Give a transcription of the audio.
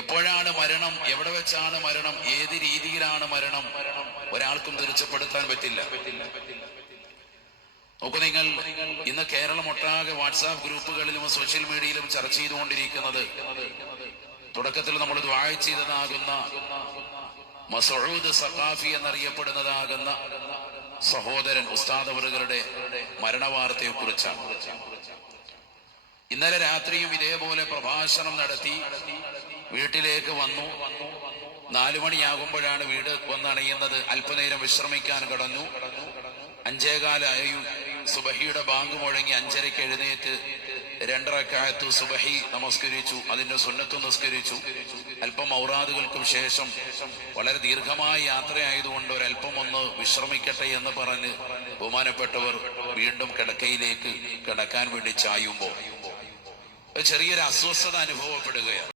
എപ്പോഴാണ് മരണം, എവിടെ വെച്ചാണ് മരണം, ഏത് രീതിയിലാണ് മരണം, ഒരാൾക്കും തീർച്ചപ്പെടുത്താൻ പറ്റില്ല. നോക്കൂ നിങ്ങൾ, ഇന്ന് കേരളം ഒട്ടാകെ വാട്സാപ്പ് ഗ്രൂപ്പുകളിലും സോഷ്യൽ മീഡിയയിലും ചർച്ച ചെയ്തുകൊണ്ടിരിക്കുന്നത്, തുടക്കത്തിൽ നമ്മൾ ദുആ ചെയ്തതാകുന്ന മസ്ഊദ് സഖാഫി എന്നറിയപ്പെടുന്നതാകുന്ന സഹോദരൻ ഉസ്താദ് അവറുകളുടെ മരണവാർത്തയെ കുറിച്ചാണ്. ഇന്നലെ രാത്രിയും ഇതേപോലെ പ്രഭാഷണം നടത്തി വീട്ടിലേക്ക് വന്നു. 4 മണിയാകുമ്പോഴാണ് വീട് വന്നണയുന്നത്. അല്പനേരം വിശ്രമിക്കാൻ കടന്നു. 5:15 സുബഹിയുടെ ബാങ്ക് മുഴങ്ങി. 5:30 എഴുന്നേറ്റ് 2 റക്അത്ത് സുബഹി നമസ്കരിച്ചു. അതിന്റെ സുന്നത്ത് നിസ്കരിച്ചു. അല്പം ഔറാദുകൾക്കും ശേഷം വളരെ ദീർഘമായ യാത്രയായതുകൊണ്ട് ഒരല്പം ഒന്ന് വിശ്രമിക്കട്ടെ എന്ന് പറഞ്ഞ് ബഹുമാനപ്പെട്ടവർ വീണ്ടും കിടക്കയിലേക്ക് കിടക്കാൻ വേണ്ടി ചായുമ്പോൾ ചെറിയൊരു അസ്വസ്ഥത അനുഭവപ്പെടുകയാണ്.